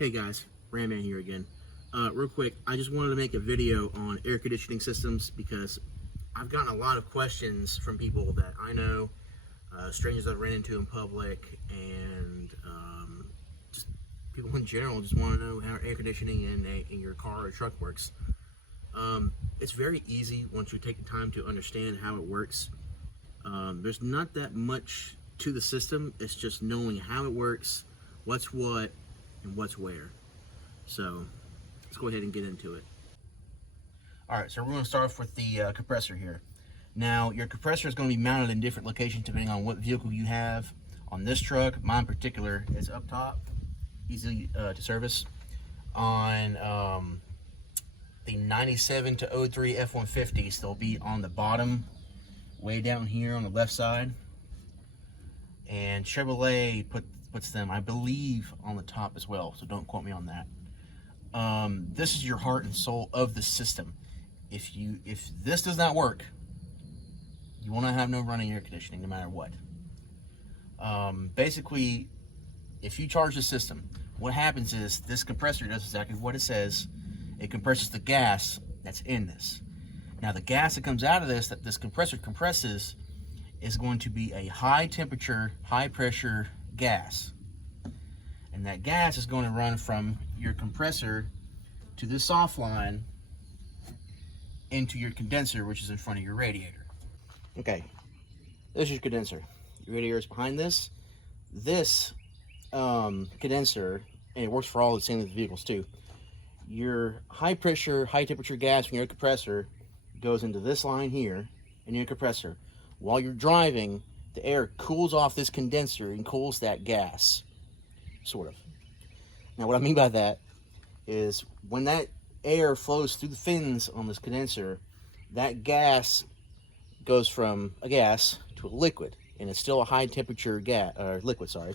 Hey guys, Randman here again. Real quick, I just wanted to make a video on air conditioning systems because I've gotten a lot of questions from people that I know, strangers I've ran into in public, and just people in general just want to know how air conditioning in your car or truck works. It's very easy once you take the time to understand how it works. There's not that much to the system. It's just knowing how it works, what's what, and what's where. So let's go ahead and get into it. Alright, so we're going to start off with the compressor here. Now, your compressor is going to be mounted in different locations depending on what vehicle you have. On this truck, mine in particular, is up top, easy to service. On the 97 to 03 F-150s, they'll be on the bottom, way down here on the left side. And Chevrolet puts them, I believe, on the top as well, so don't quote me on that. This is your heart and soul of the system. If this does not work, you will not have no running air conditioning no matter what. Basically, if you charge the system, what happens is this compressor does exactly what it says. It compresses the gas that's in this. Now the gas that comes out of this, that this compressor compresses, is going to be a high temperature, high pressure gas. And that gas is going to run from your compressor to this soft line into your condenser, which is in front of your radiator. Okay, this is your condenser. Your radiator is behind this. This condenser, and it works for all the same vehicles too. Your high pressure, high temperature gas from your compressor goes into this line here in your compressor. While you're driving, the air cools off this condenser and cools that gas, sort of. Now what I mean by that is when that air flows through the fins on this condenser, that gas goes from a gas to a liquid, and it's still a high temperature liquid, sorry.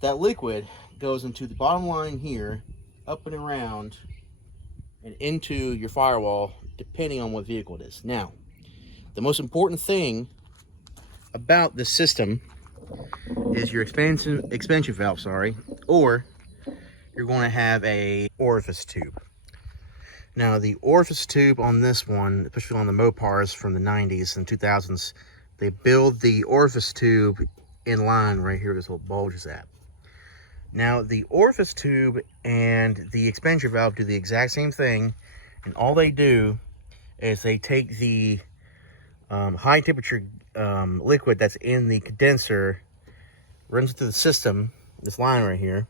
That liquid goes into the bottom line here, up and around, and into your firewall, depending on what vehicle it is. Now, the most important thing about this system is your expansion valve, or you're going to have a orifice tube. Now, the orifice tube on this one, especially on the Mopars from the 90s and 2000s, they build the orifice tube in line right here where this little bulge is at. Now, the orifice tube and the expansion valve do the exact same thing, and all they do is they take the high temperature liquid that's in the condenser, runs it through the system, this line right here,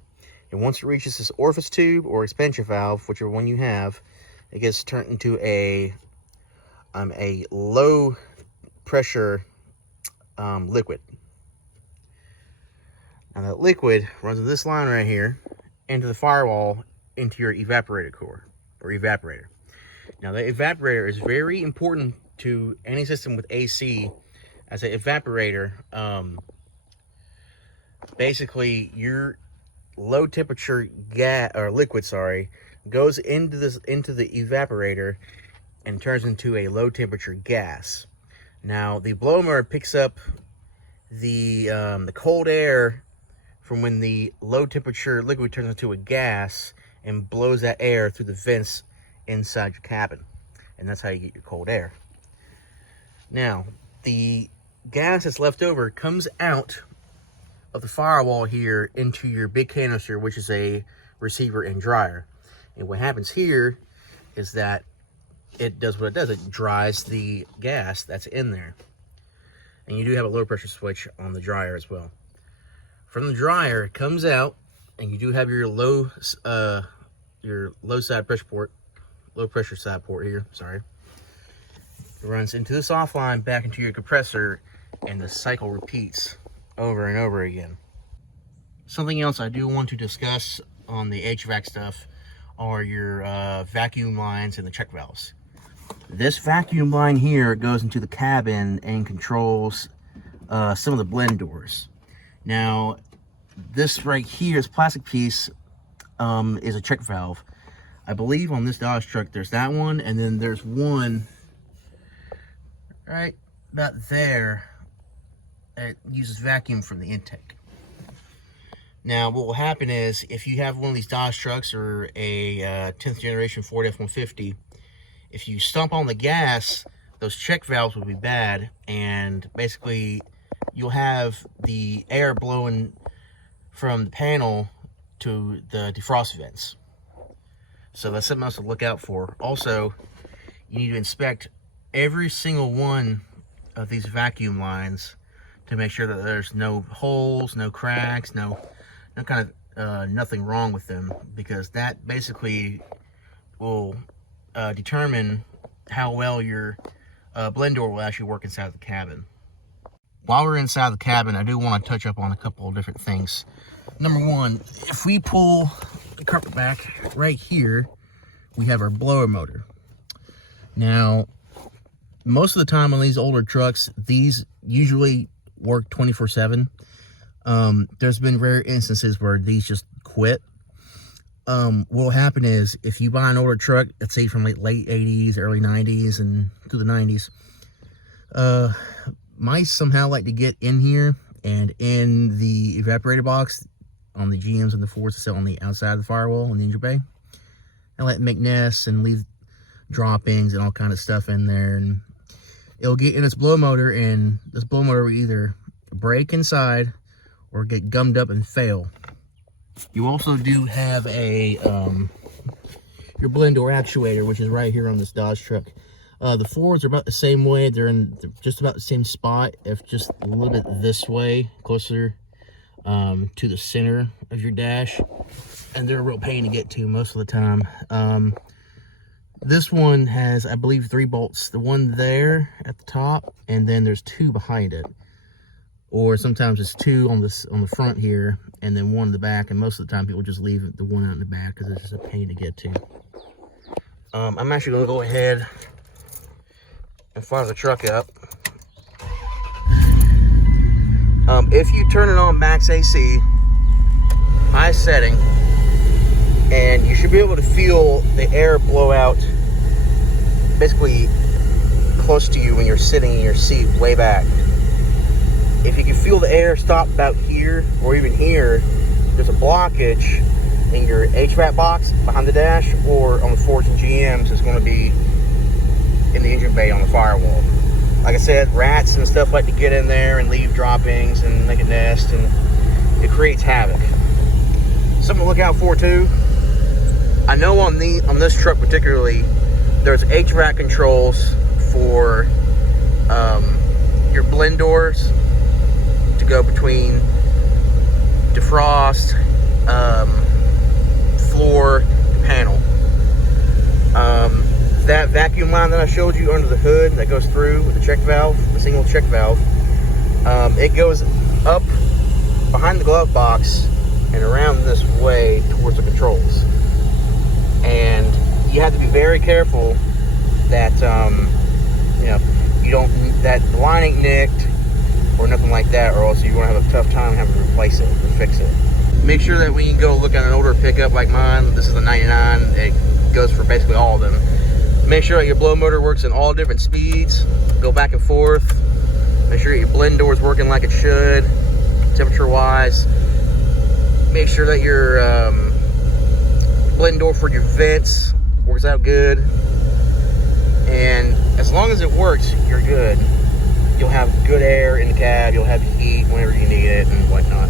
and once it reaches this orifice tube or expansion valve, whichever one you have, it gets turned into a low pressure liquid. Now that liquid runs in this line right here into the firewall, into your evaporator core or evaporator. Now the evaporator is very important to any system with AC. As an evaporator, basically your low temperature gas or liquid, goes into the evaporator and turns into a low temperature gas. Now the blower picks up the cold air from when the low temperature liquid turns into a gas and blows that air through the vents inside your cabin, and that's how you get your cold air. Now, the gas that's left over comes out of the firewall here into your big canister, which is a receiver and dryer. And what happens here is that it does what it does. It dries the gas that's in there. And you do have a low pressure switch on the dryer as well. From the dryer, it comes out, and you do have your low side pressure port, low pressure side port here, It runs into this offline, back into your compressor, and the cycle repeats over and over again. Something else I do want to discuss on the HVAC stuff are your vacuum lines and the check valves. This vacuum line here goes into the cabin and controls some of the blend doors. Now, this right here, this plastic piece, is a check valve. I believe on this Dodge truck there's that one, and then there's one right about there that uses vacuum from the intake. Now, what will happen is if you have one of these Dodge trucks or a 10th generation Ford F-150, if you stomp on the gas, those check valves will be bad, and basically you'll have the air blowing from the panel to the defrost vents. So that's something else to look out for. Also, you need to inspect every single one of these vacuum lines to make sure that there's no holes, no cracks, no kind of nothing wrong with them, because that basically will determine how well your blend door will actually work inside the cabin. While we're inside the cabin, I do want to touch up on a couple of different things. Number one, if we pull the carpet back right here, we have our blower motor. Now, most of the time on these older trucks, these usually work 24/7. There's been rare instances where these just quit. What will happen is if you buy an older truck, let's say from like late 80s, early 90s, and through the 90s, mice somehow like to get in here, and in the evaporator box on the GMs and the Fords that sit on the outside of the firewall in the engine bay, and let it make nests and leave droppings and all kind of stuff in there, and it'll get in its blow motor, and this blow motor will either break inside or get gummed up and fail. You also do have a your blend door actuator, which is right here on this Dodge truck. The Fords are about the same way. They're just about the same spot, if just a little bit this way, closer to the center of your dash, and they're a real pain to get to most of the time. This one has, I believe, 3 bolts. The one there at the top, and then there's 2 behind it. Or sometimes it's 2 on the front here, and then 1 in the back. And most of the time, people just leave the one out in the back because it's just a pain to get to. I'm actually going to go ahead and fire the truck up. If you turn it on max AC, high setting, and you should be able to feel the air blow out basically close to you when you're sitting in your seat way back. If you can feel the air stop about here or even here, there's a blockage in your HVAC box behind the dash, or on the Fords and GMs, it's going to be in the engine bay on the firewall. Like I said, rats and stuff like to get in there and leave droppings and make a nest, and it creates havoc. Something to look out for too. I know on this truck particularly, there's HVAC controls for your blend doors to go between defrost, floor, panel. That vacuum line that I showed you under the hood that goes through with the check valve, the single check valve, it goes up behind the glove box and around this way towards the controls. And you have to be very careful that that the line ain't nicked or nothing like that, or else you're going to have a tough time having to replace it or fix it. Make sure that when you go look at an older pickup like mine, this is a 99, it goes for basically all of them. Make sure that your blow motor works in all different speeds. Go back and forth. Make sure your blend door is working like it should, temperature wise. Make sure that your blend door for your vents works out good. And as long as it works, you're good. You'll have good air in the cab. You'll have heat whenever you need it and whatnot.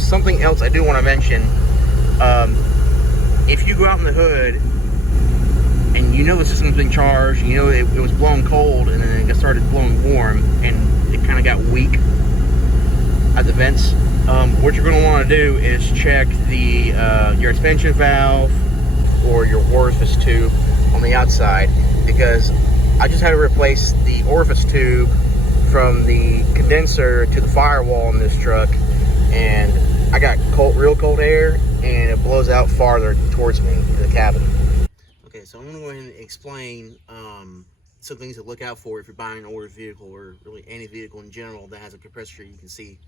Something else I do want to mention. If you go out in the hood and you know the system's been charged, you know it was blowing cold, and then it started blowing warm, and it kind of got weak at the vents, what you're going to want to do is check your expansion valve or your orifice tube on the outside, because I just had to replace the orifice tube from the condenser to the firewall in this truck, and I got real cold air, and it blows out farther towards me in the cabin. Okay, so I'm going to go ahead and explain some things to look out for if you're buying an older vehicle, or really any vehicle in general that has a compressor you can see.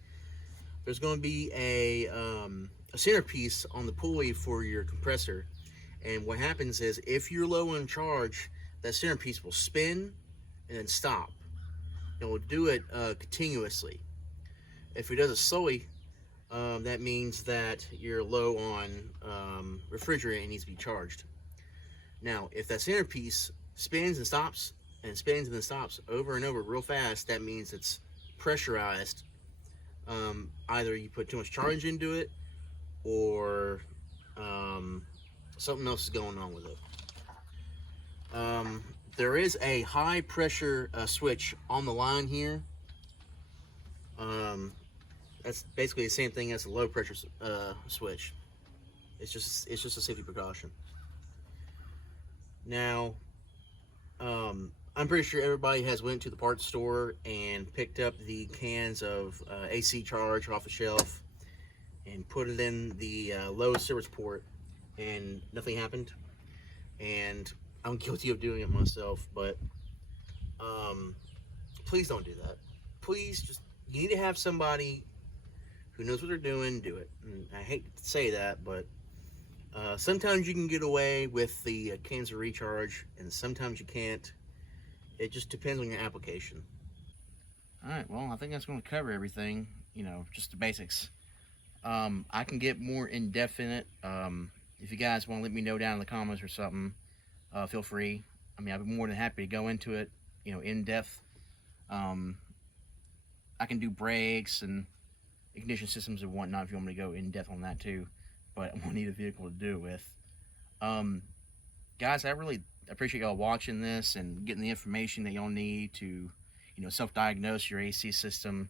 There's going to be a centerpiece on the pulley for your compressor, and what happens is if you're low on charge, that centerpiece will spin and then stop. It will do it continuously. If it does it slowly, that means that you're low on refrigerant and needs to be charged. Now, if that centerpiece spins and stops and spins and then stops over and over real fast, that means it's pressurized. Either you put too much charge into it, or something else is going on with it. There is a high pressure switch on the line here. That's basically the same thing as a low pressure switch. It's just a safety precaution. Now, I'm pretty sure everybody has went to the parts store and picked up the cans of AC charge off the shelf and put it in the low service port, and nothing happened. And I'm guilty of doing it myself, but please don't do that. Please, just, you need to have somebody who knows what they're doing do it. And I hate to say that, but sometimes you can get away with the cans of recharge, and sometimes you can't. It just depends on your application. Alright, well, I think that's going to cover everything, just the basics. I can get more in-depth in it. If you guys want to let me know down in the comments or something, feel free. I mean, I'd be more than happy to go into it, in depth. I can do brakes and ignition systems and whatnot if you want me to go in depth on that too, but I'm gonna need a vehicle to do it with. Guys, I really appreciate y'all watching this and getting the information that y'all need to, self-diagnose your AC system,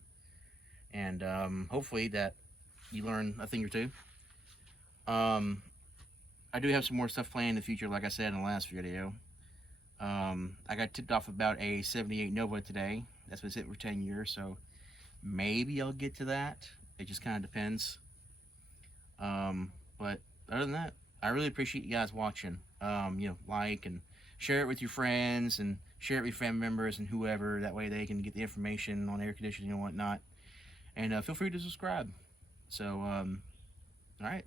and hopefully that you learn a thing or two. I do have some more stuff planned in the future, like I said in the last video. I got tipped off about a 78 Nova today. That's been sitting for 10 years, so maybe I'll get to that. It just kind of depends. But other than that, I really appreciate you guys watching. Like and share it with your friends, and share it with family members and whoever. That way they can get the information on air conditioning and whatnot. And feel free to subscribe. So, all right.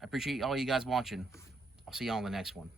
I appreciate all you guys watching. I'll see y'all on the next one.